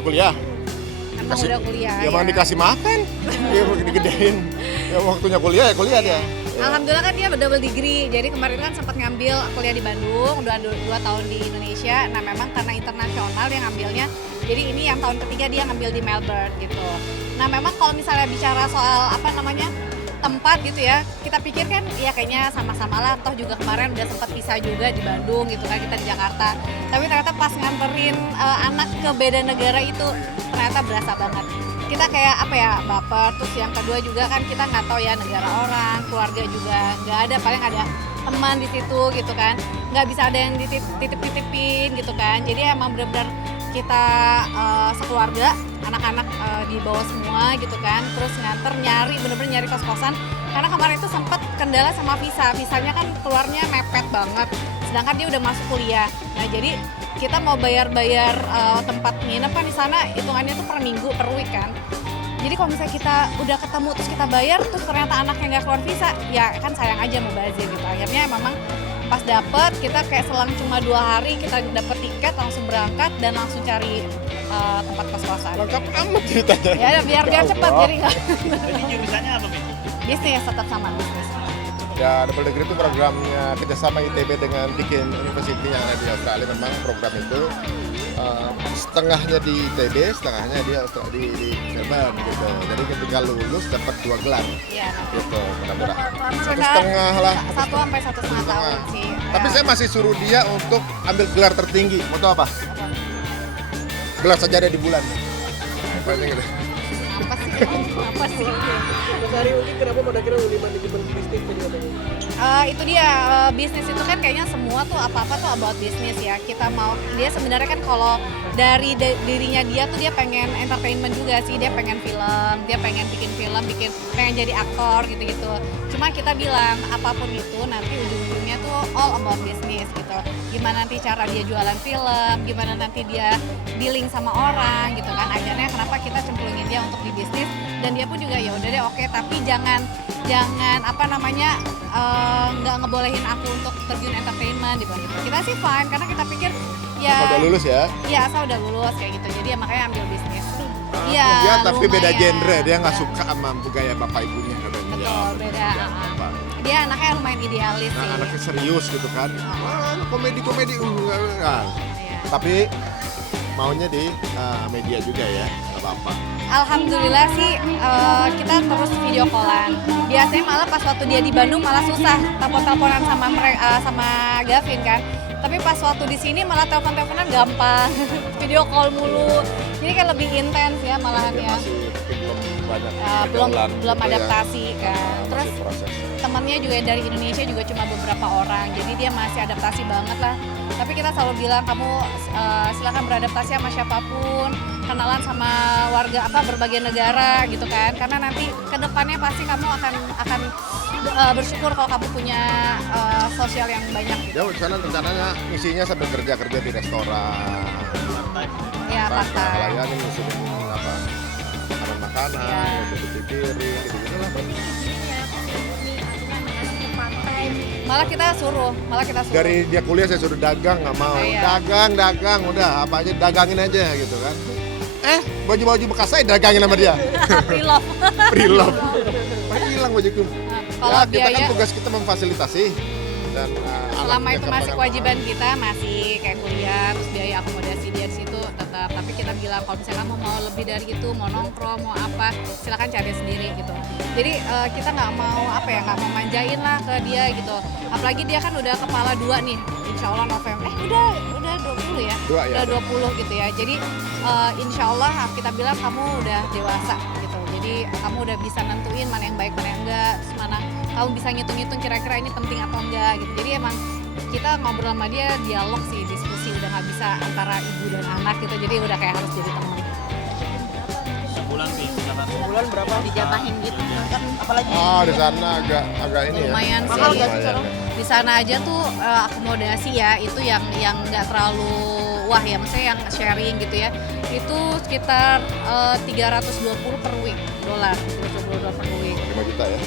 mulai kuliah. Emang udah kuliah ya. Emang dikasih makan, dia digedein. Ya waktunya kuliah ya kuliah dia. Alhamdulillah kan dia double degree, jadi kemarin kan sempat ngambil kuliah di Bandung, udah 2 tahun di Indonesia. Nah memang karena internasional yang ngambilnya, jadi ini yang tahun ketiga dia ngambil di Melbourne gitu. Nah memang kalau misalnya bicara soal tempat gitu ya, kita pikir kan ya kayaknya sama-sama lah, toh juga kemarin udah sempat pisah juga di Bandung gitu kan, kita di Jakarta. Tapi ternyata pas nganterin anak ke beda negara itu ternyata berasa banget. Kita kayak baper. Terus yang kedua juga kan kita nggak tahu ya negara orang, keluarga juga nggak ada, paling ada teman di situ gitu kan, nggak bisa ada yang dititip-titipin gitu kan. Jadi emang benar-benar kita sekeluarga, anak-anak dibawa semua gitu kan, terus bener-bener nyari kos-kosan karena kemarin itu sempat kendala sama visanya kan keluarnya mepet banget, sedangkan dia udah masuk kuliah. Nah jadi kita mau bayar tempat nginep kan di sana hitungannya tuh per minggu, per week kan. Jadi kalau misalnya kita udah ketemu terus kita bayar terus ternyata anaknya nggak keluar visa, ya kan sayang aja mau bazir gitu. Akhirnya memang pas dapet kita kayak selang cuma 2 hari kita dapet tiket langsung berangkat dan langsung cari tempat kos-kosan. Lengkap amat ceritanya. Ya biar cepat jadi nggak. Jadi jurusannya apa, Min? Bisnis, tetap sama bisnis. Ya, double degree itu programnya kerjasama ITB dengan Deakin University yang ada di Australia. Memang program itu setengahnya di ITB, setengahnya di Melbourne gitu. Jadi ketika lulus dapat 2 gelar. Iya. Gitu, mudah-mudahan. Sekitar 1,5 lah. 1 sampai 1,5 tahun sih. Tapi saya masih suruh dia untuk ambil gelar tertinggi. Mau tahu apa? Gelar sajadah di bulan. Apa gitu? Apa sih? Mas Ari mungkin kenapa pada kira Uli manajemen bisnis tadi katanya? Itu dia, bisnis itu kan kayaknya semua tuh apa-apa tuh about bisnis ya. Dia sebenarnya kan kalau dari dirinya dia tuh dia pengen entertainment juga sih, dia pengen film, dia pengen bikin film, pengen jadi aktor gitu-gitu. Cuma kita bilang apapun itu nanti ujung-ujungnya tuh all about bisnis gitu. Gimana nanti cara dia jualan film, gimana nanti dia dealing sama orang gitu kan. Akhirnya kenapa kita cemplungin dia untuk di bisnis, dan dia pun juga ya udah deh oke, tapi jangan nggak ngebolehin aku untuk terjun entertainment gitu. Kita sih fine karena kita pikir ya Udah lulus ya? Iya, asal udah lulus kayak gitu. Jadi ya makanya ambil bisnis. Iya. Dia tapi beda lumayan. genre, dia nggak suka sama gaya bapak ibunya katanya. Betul, beda. Dia anaknya lumayan idealis Nah, sih. anaknya serius gitu kan. Komedi-komedi enggak. Iya. Tapi maunya di media juga ya, nggak apa-apa. Alhamdulillah sih kita terus video callan. Biasanya malah pas waktu dia di Bandung malah susah telepon-teleponan sama Gavin kan. Tapi pas waktu di sini malah telepon-teleponan gampang, video call mulu. Jadi kan lebih intens ya malahan ya. Belum banyak Belum gitu adaptasi ya. kan. Terus Masih proses. temannya juga dari Indonesia juga cuma beberapa orang, jadi dia masih adaptasi banget lah. Tapi kita selalu bilang kamu silakan beradaptasi sama siapapun, kenalan sama warga berbagai negara gitu kan, karena nanti kedepannya pasti kamu akan bersyukur kalau kamu punya sosial yang banyak gitu. Dia di sana rencananya misinya sambil kerja di restoran. Ya part-time. Layanin ngisiin makanan, Ya. cuci piring gitu-gitu lah. Malah kita suruh. Dari dia kuliah saya suruh dagang, nggak mau. Iya. Dagang, udah apa aja dagangin aja gitu kan. Baju-baju bekas saya dagangin sama dia. Pre-love. Pre-love. Hilang bajuku. Kalau Kita kan biaya tugas kita memfasilitasi dan selama anaknya itu masih kapan-kapan. kewajiban kita, masih kayak kuliah, terus biaya akomodasi dia di situ tetap. Tapi kita bilang kalau misalnya kamu mau lebih dari itu, mau nongkrong, mau apa, silakan cari sendiri gitu. Jadi kita nggak mau nggak mau manjain lah ke dia gitu. Apalagi dia kan udah kepala 2 nih, insya Allah November. Udah 20 ya? Dua, ya. Udah 20 gitu ya. Jadi insya Allah kita bilang kamu udah dewasa gitu. Jadi kamu udah bisa nentuin mana yang baik, mana yang enggak, terus mana kamu bisa ngitung-ngitung kira-kira ini penting atau enggak gitu. Jadi emang kita ngobrol sama dia, dialog sih, diskusi, udah nggak bisa antara ibu dan anak gitu. Jadi udah kayak harus jadi teman. Sebulan sih, Sebulan berapa? Dijatahin gitu kan, apalagi Di sana agak ini ya. Lumayan sih. mahal gak sih Lumayan, sekarang? ya. Di sana aja tuh akomodasi ya, itu yang nggak terlalu wah ya, maksudnya yang sharing gitu ya. Itu sekitar 320 per week dolar, 320 per week. 5 juta ya.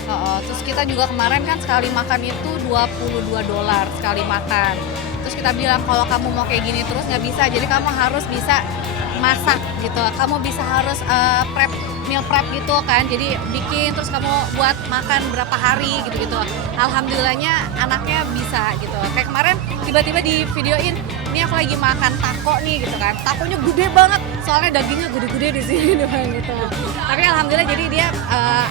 Terus kita juga kemarin kan sekali makan itu 22 dolar sekali makan. Terus kita bilang kalau kamu mau kayak gini terus nggak bisa, jadi kamu harus bisa masak gitu. Kamu bisa harus meal prep gitu kan, jadi bikin terus kamu buat makan berapa hari gitu-gitu. Alhamdulillahnya anaknya bisa gitu. Kayak kemarin tiba-tiba di videoin, ini aku lagi makan taco nih gitu kan, takonya gede banget, soalnya dagingnya gede-gede di sini doang gitu. Tapi alhamdulillah jadi dia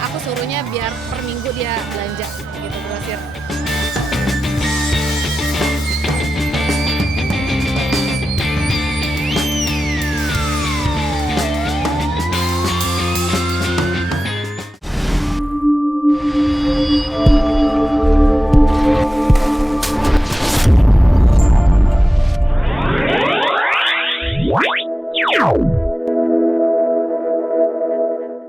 aku suruhnya biar per minggu dia belanja gitu grosir.